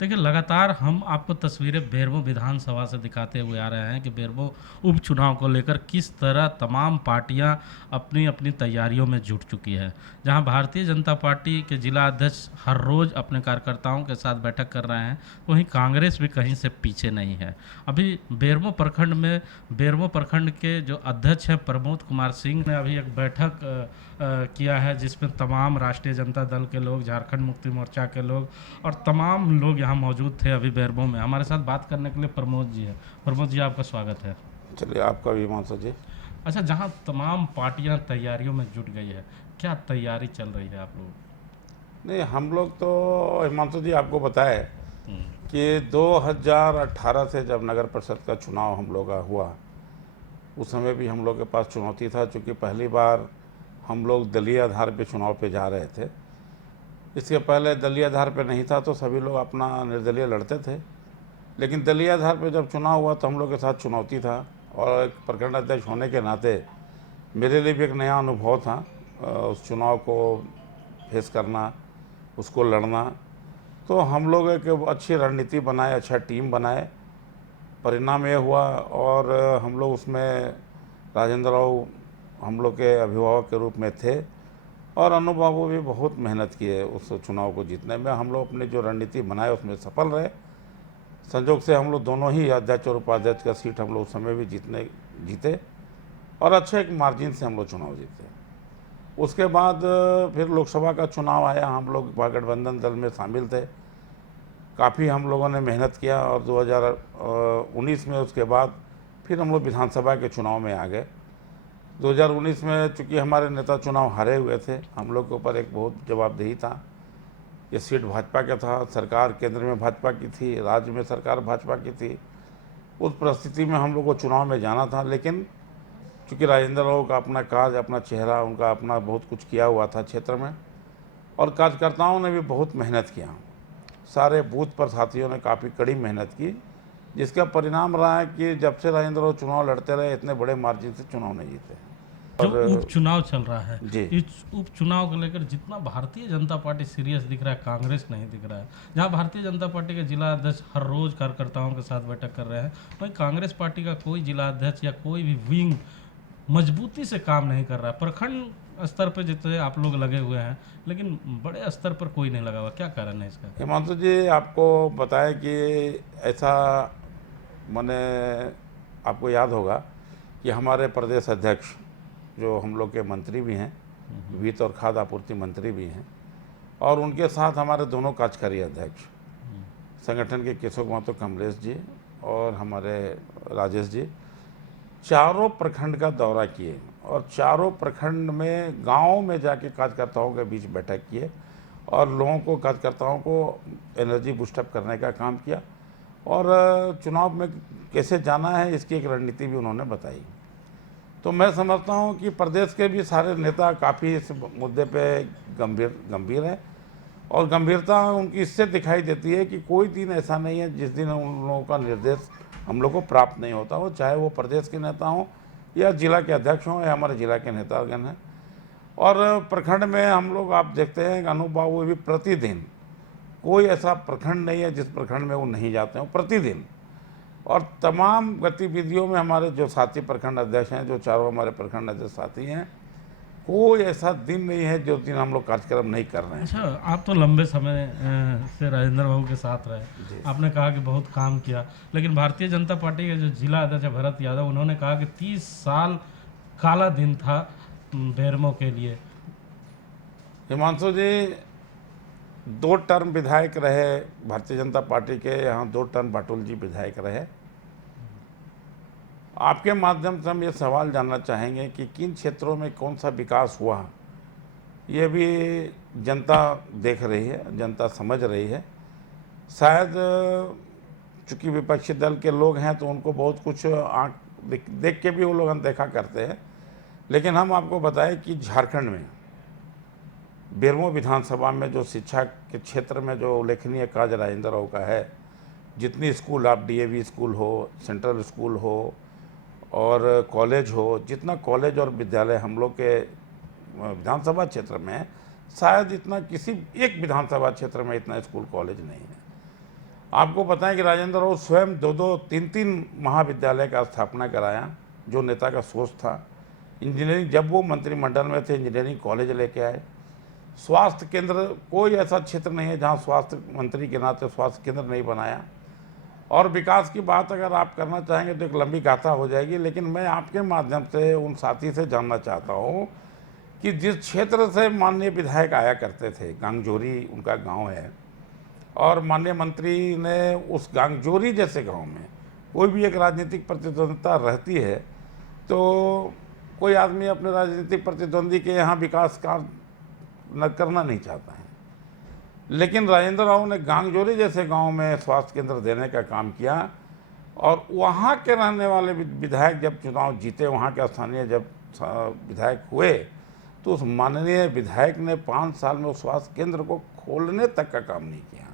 देखिए, लगातार हम आपको तस्वीरें बेरमो विधानसभा से दिखाते हुए आ रहे हैं कि बेरमो उपचुनाव को लेकर किस तरह तमाम पार्टियां अपनी अपनी तैयारियों में जुट चुकी है। जहां भारतीय जनता पार्टी के जिला अध्यक्ष हर रोज अपने कार्यकर्ताओं के साथ बैठक कर रहे हैं, वहीं कांग्रेस भी कहीं से पीछे नहीं है। अभी बेरमो प्रखंड के जो अध्यक्ष हैं प्रमोद कुमार सिंह ने अभी एक बैठक किया है, जिसमें तमाम राष्ट्रीय जनता दल के लोग, झारखंड मुक्ति मोर्चा के लोग और तमाम लोग यहाँ मौजूद थे। अभी बेरमो में हमारे साथ बात करने के लिए प्रमोद जी हैं। प्रमोद जी, आपका स्वागत है। चलिए, आपका भी हिमांशु जी। अच्छा, जहाँ तमाम पार्टियां तैयारियों में जुट गई है, क्या तैयारी चल रही है आप लोग? नहीं, हम लोग तो हिमांशु जी आपको बताए हम्म। कि 2018 से जब नगर परिषद का चुनाव हम लोग का हुआ, उस समय भी हम लोग के पास चुनौती था, क्योंकि पहली बार हम लोग दलीय आधार पे चुनाव पे जा रहे थे। इसके पहले दलीय आधार पे नहीं था, तो सभी लोग अपना निर्दलीय लड़ते थे। लेकिन दलीय आधार पे जब चुनाव हुआ तो हम लोग के साथ चुनौती था, और एक प्रखंड अध्यक्ष होने के नाते मेरे लिए भी एक नया अनुभव था उस चुनाव को फेस करना, उसको लड़ना। तो हम लोग एक अच्छी रणनीति बनाए, अच्छा टीम बनाए। परिणाम ये हुआ, और हम लोग उसमें राजेंद्र राव हम लोग के अभिभावक के रूप में थे, और अनु बाबू भी बहुत मेहनत किए उस चुनाव को जीतने में। हम लोग अपनी जो रणनीति बनाए उसमें सफल रहे। संजोग से हम लोग दोनों ही अध्यक्ष और उपाध्यक्ष का सीट हम लोग उस समय भी जीते, और अच्छे एक मार्जिन से हम लोग चुनाव जीते। उसके बाद फिर लोकसभा का चुनाव आया, हम लोग महागठबंधन दल में शामिल थे। काफ़ी हम लोगों ने मेहनत किया, और 2019 में उसके बाद फिर हम लोग विधानसभा के चुनाव में आ गए। 2019 में चूँकि हमारे नेता चुनाव हारे हुए थे, हम लोग के ऊपर एक बहुत जवाबदेही था। ये सीट भाजपा का था, सरकार केंद्र में भाजपा की थी, राज्य में सरकार भाजपा की थी। उस परिस्थिति में हम लोग को चुनाव में जाना था, लेकिन चूँकि राजेंद्र राव का अपना काज, अपना चेहरा, उनका अपना बहुत कुछ किया हुआ था क्षेत्र में, और कार्यकर्ताओं ने भी बहुत मेहनत किया। सारे बूथ पर साथियों ने काफ़ी कड़ी मेहनत की, जिसका परिणाम रहा है कि जब से राजेंद्र राव चुनाव लड़ते रहे, इतने बड़े मार्जिन से चुनाव नहीं जीते। जो और उपचुनाव चल रहा है, जी, इस उपचुनाव को लेकर जितना भारतीय जनता पार्टी सीरियस दिख रहा है, कांग्रेस नहीं दिख रहा है। जहां भारतीय जनता पार्टी के जिला अध्यक्ष हर रोज कार्यकर्ताओं के साथ बैठक कर रहे हैं, वहीं कांग्रेस पार्टी का कोई जिला अध्यक्ष या कोई भी विंग मजबूती से काम नहीं कर रहा है। प्रखंड स्तर पर जितने आप लोग लगे हुए हैं, लेकिन बड़े स्तर पर कोई नहीं लगा हुआ। क्या कारण है इसका? हिमांशु जी आपको बताएं कि ऐसा, मैंने, आपको याद होगा कि हमारे प्रदेश अध्यक्ष, जो हम लोग के मंत्री भी हैं, वित्त और खाद्य आपूर्ति मंत्री भी हैं, और उनके साथ हमारे दोनों कार्यकारी अध्यक्ष संगठन के केशव महतो कमलेश जी और हमारे राजेश जी, चारों प्रखंड का दौरा किए, और चारों प्रखंड में गांव में जाके कार्यकर्ताओं के बीच बैठक किए, और लोगों को, कार्यकर्ताओं को एनर्जी बूस्टअप करने का काम किया, और चुनाव में कैसे जाना है इसकी एक रणनीति भी उन्होंने बताई। तो मैं समझता हूं कि प्रदेश के भी सारे नेता काफ़ी इस मुद्दे पे गंभीर हैं, और गंभीरता उनकी इससे दिखाई देती है कि कोई दिन ऐसा नहीं है जिस दिन उन लोगों का निर्देश हम लोग को प्राप्त नहीं होता हो, चाहे वो प्रदेश के नेता हों या जिला के अध्यक्ष हों या हमारे जिला के नेतागण हैं। और प्रखंड में हम लोग, आप देखते हैं कि अनु बाबू भी प्रतिदिन, कोई ऐसा प्रखंड नहीं है जिस प्रखंड में वो नहीं जाते हों, प्रतिदिन। और तमाम गतिविधियों में हमारे जो साथी प्रखंड अध्यक्ष हैं, जो चारों हमारे प्रखंड अध्यक्ष साथी हैं, कोई ऐसा दिन नहीं है जो दिन हम लोग कार्यक्रम नहीं कर रहे अच्छा, हैं। आप तो लंबे समय से राजेंद्र बाबू के साथ रहे। जी, आपने कहा कि बहुत काम किया, लेकिन भारतीय जनता पार्टी के जो जिला अध्यक्ष है भरत यादव, उन्होंने कहा कि 30 साल काला दिन था बेरमो के लिए। हिमांशु जी 2 टर्म विधायक रहे भारतीय जनता पार्टी के, यहाँ 2 टर्म बाटुल जी विधायक रहे। आपके माध्यम से हम ये सवाल जानना चाहेंगे कि किन क्षेत्रों में कौन सा विकास हुआ, ये भी जनता देख रही है, जनता समझ रही है। शायद चूँकि विपक्षी दल के लोग हैं तो उनको बहुत कुछ आँख देख के भी वो लोग अनदेखा करते हैं, लेकिन हम आपको बताएं कि झारखंड में बेरमो विधानसभा में जो शिक्षा के क्षेत्र में जो उल्लेखनीय कार्य राजेंद्र राव का है, जितनी स्कूल, आप डीएवी स्कूल हो, सेंट्रल स्कूल हो और कॉलेज हो, जितना कॉलेज और विद्यालय हम लोग के विधानसभा क्षेत्र में है, शायद इतना किसी एक विधानसभा क्षेत्र में इतना स्कूल कॉलेज नहीं है। आपको पता है कि राजेंद्र राउत स्वयं दो दो तीन तीन महाविद्यालय का स्थापना कराया, जो नेता का सोच था। इंजीनियरिंग, जब वो मंत्रिमंडल में थे, इंजीनियरिंग कॉलेज लेके आए। स्वास्थ्य केंद्र, कोई ऐसा क्षेत्र नहीं है जहाँ स्वास्थ्य मंत्री के नाते स्वास्थ्य केंद्र नहीं बनाया। और विकास की बात अगर आप करना चाहेंगे तो एक लंबी गाथा हो जाएगी, लेकिन मैं आपके माध्यम से उन साथी से जानना चाहता हूँ कि जिस क्षेत्र से माननीय विधायक आया करते थे, गांगजोरी उनका गांव है, और माननीय मंत्री ने उस गांगजोरी जैसे गांव में कोई भी एक राजनीतिक प्रतिद्वंदिता रहती है तो कोई आदमी अपने राजनीतिक प्रतिद्वंदी के यहाँ विकास कार्य न करना नहीं चाहता है। लेकिन राजेंद्र राव ने गांगजोरी जैसे गांव में स्वास्थ्य केंद्र देने का काम किया, और वहाँ के रहने वाले विधायक जब चुनाव जीते, वहाँ के स्थानीय जब विधायक हुए, तो उस माननीय विधायक ने 5 साल में उस स्वास्थ्य केंद्र को खोलने तक का काम नहीं किया।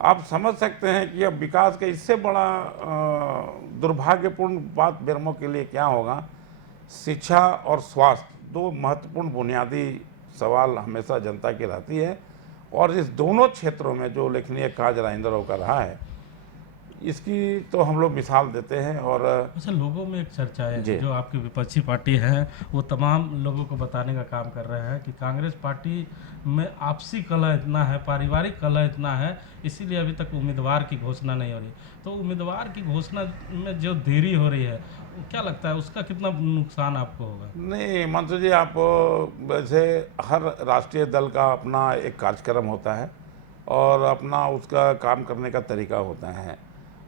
आप समझ सकते हैं कि अब विकास का इससे बड़ा दुर्भाग्यपूर्ण बात बेरमो के लिए क्या होगा। शिक्षा और स्वास्थ्य 2 महत्वपूर्ण बुनियादी सवाल हमेशा जनता की रहती है, और इस दोनों क्षेत्रों में जो उल्लेखनीय कार्य राजेंद्र राव का रहा है, इसकी तो हम लोग मिसाल देते हैं। और अच्छा, लोगों में एक चर्चा है, जी। जो आपकी विपक्षी पार्टी है वो तमाम लोगों को बताने का काम कर रहे हैं कि कांग्रेस पार्टी में आपसी कलह इतना है, पारिवारिक कलह इतना है, इसीलिए अभी तक उम्मीदवार की घोषणा नहीं हो रही। तो उम्मीदवार की घोषणा में जो देरी हो रही है, क्या लगता है उसका कितना नुकसान आपको होगा? नहीं मंत्री जी, आप वैसे हर राष्ट्रीय दल का अपना एक कार्यक्रम होता है और अपना उसका काम करने का तरीका होता है।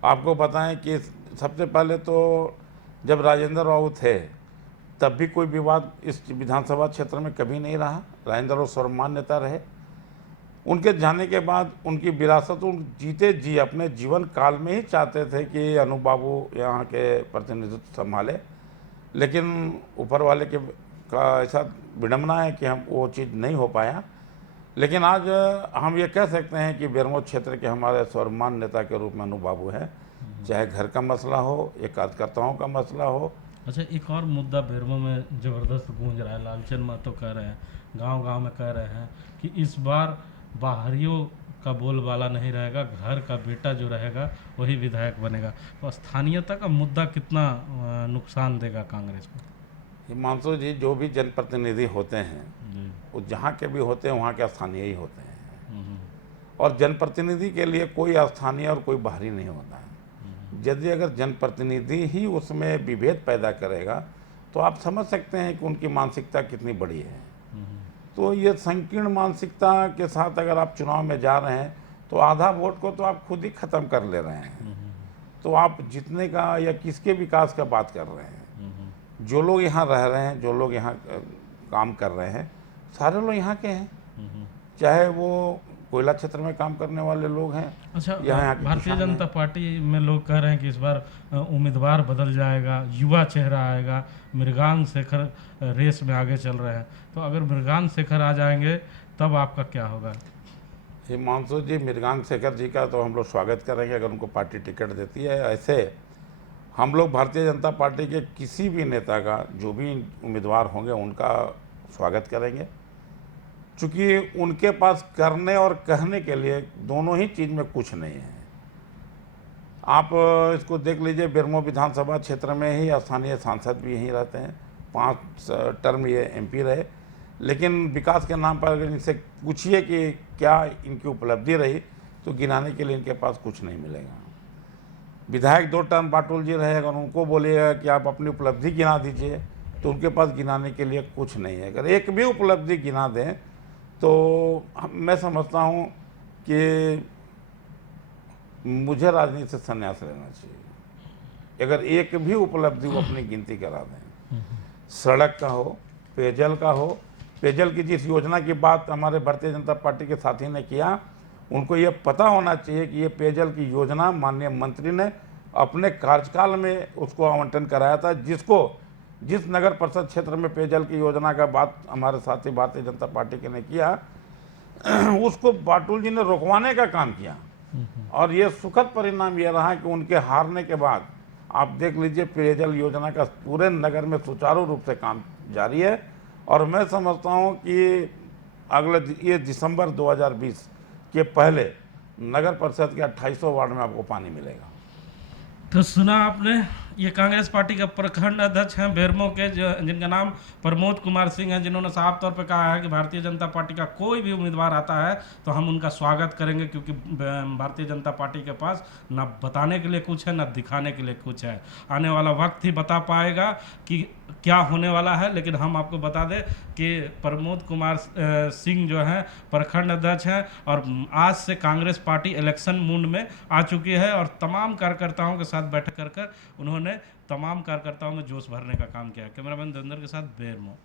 आपको पता है कि सबसे पहले तो जब राजेंद्र राव थे तब भी कोई विवाद इस विधानसभा क्षेत्र में कभी नहीं रहा। राजेंद्र राव सर्वमान्य नेता रहे। उनके जाने के बाद उनकी विरासत उन जीते जी अपने जीवन काल में ही चाहते थे कि अनु बाबू यहाँ के प्रतिनिधित्व संभाले, लेकिन ऊपर वाले के का ऐसा विडम्बना है कि हम वो चीज़ नहीं हो पाया। लेकिन आज हम ये कह सकते हैं कि बेरमो क्षेत्र के हमारे सर्वमान्य नेता के रूप में अनु बाबू हैं, चाहे घर का मसला हो या कार्यकर्ताओं का मसला हो। अच्छा, एक और मुद्दा बेरमो में ज़बरदस्त गूंज रहा है। लालचंद महतो कह रहे हैं, गांव-गांव में कह रहे हैं कि इस बार बाहरियों का बोलबाला नहीं रहेगा, घर का बेटा जो रहेगा वही विधायक बनेगा। तो स्थानीयता का मुद्दा कितना नुकसान देगा कांग्रेस को? हिमांशु जी, जो भी जनप्रतिनिधि होते हैं जी। वो जहाँ के भी होते हैं वहाँ के स्थानीय ही होते हैं, हम्म, और जनप्रतिनिधि के लिए कोई स्थानीय और कोई बाहरी नहीं होता है। यदि अगर जनप्रतिनिधि ही उसमें विभेद पैदा करेगा तो आप समझ सकते हैं कि उनकी मानसिकता कितनी बड़ी है। तो ये संकीर्ण मानसिकता के साथ अगर आप चुनाव में जा रहे हैं तो आधा वोट को तो आप खुद ही ख़त्म कर ले रहे हैं। तो आप जितने का या किसके विकास का बात कर रहे हैं? जो लोग यहाँ रह रहे हैं, जो लोग यहाँ काम कर रहे हैं, सारे लोग यहाँ के हैं, चाहे वो कोयला क्षेत्र में काम करने वाले लोग हैं। अच्छा, यहाँ के भारतीय किसान जनता हैं। पार्टी में लोग कह रहे हैं कि इस बार उम्मीदवार बदल जाएगा, युवा चेहरा आएगा, मृगांक शेखर रेस में आगे चल रहे हैं। तो अगर मृगांक शेखर आ जाएंगे तब आपका क्या होगा? हिमांशु जी, मृगांक शेखर जी का तो हम लोग स्वागत करेंगे अगर उनको पार्टी टिकट देती है। ऐसे हम लोग भारतीय जनता पार्टी के किसी भी नेता का, जो भी उम्मीदवार होंगे, उनका स्वागत करेंगे, चूँकि उनके पास करने और कहने के लिए दोनों ही चीज़ में कुछ नहीं है। आप इसको देख लीजिए, बेरमो विधानसभा क्षेत्र में ही स्थानीय सांसद भी यहीं रहते हैं, 5 टर्म ये एमपी रहे, लेकिन विकास के नाम पर अगर इनसे पूछिए कि क्या इनकी उपलब्धि रही तो गिनाने के लिए इनके पास कुछ नहीं मिलेगा। विधायक 2 टर्म बाटुल जी रहे, अगर उनको बोलिएगा कि आप अपनी उपलब्धि गिना दीजिए तो उनके पास गिनाने के लिए कुछ नहीं है। अगर एक भी उपलब्धि गिना दें तो मैं समझता हूँ कि मुझे राजनीति से संन्यास लेना चाहिए अगर एक भी उपलब्धि वो अपनी गिनती करा दें। सड़क का हो, पेयजल का हो, पेयजल की जिस योजना की बात हमारे भारतीय जनता पार्टी के साथी ने किया, उनको ये पता होना चाहिए कि ये पेयजल की योजना माननीय मंत्री ने अपने कार्यकाल में उसको आवंटन कराया था। जिस नगर परिषद क्षेत्र में पेयजल की योजना का बात हमारे साथी भारतीय जनता पार्टी के ने किया, उसको बाटुल जी ने रोकवाने का काम किया, और ये सुखद परिणाम ये रहा कि उनके हारने के बाद आप देख लीजिए पेयजल योजना का पूरे नगर में सुचारू रूप से काम जारी है। और मैं समझता हूँ कि अगले ये दिसंबर 2020 के पहले नगर परिषद के 2800 वार्ड में आपको पानी मिलेगा। तो सुना आपने, ये कांग्रेस पार्टी के प्रखंड अध्यक्ष हैं बेरमो के, जिनका नाम प्रमोद कुमार सिंह है, जिन्होंने साफ तौर पे कहा है कि भारतीय जनता पार्टी का कोई भी उम्मीदवार आता है तो हम उनका स्वागत करेंगे, क्योंकि भारतीय जनता पार्टी के पास न बताने के लिए कुछ है न दिखाने के लिए कुछ है। आने वाला वक्त ही बता पाएगा कि क्या होने वाला है। लेकिन हम आपको बता दें कि प्रमोद कुमार सिंह जो हैं प्रखंड अध्यक्ष हैं और आज से कांग्रेस पार्टी इलेक्शन मूड में आ चुकी है और तमाम कार्यकर्ताओं के साथ बैठक कर उन्होंने तमाम कार्यकर्ताओं में जोश भरने का काम किया। कैमरामैन धुरंधर के साथ बेरमो।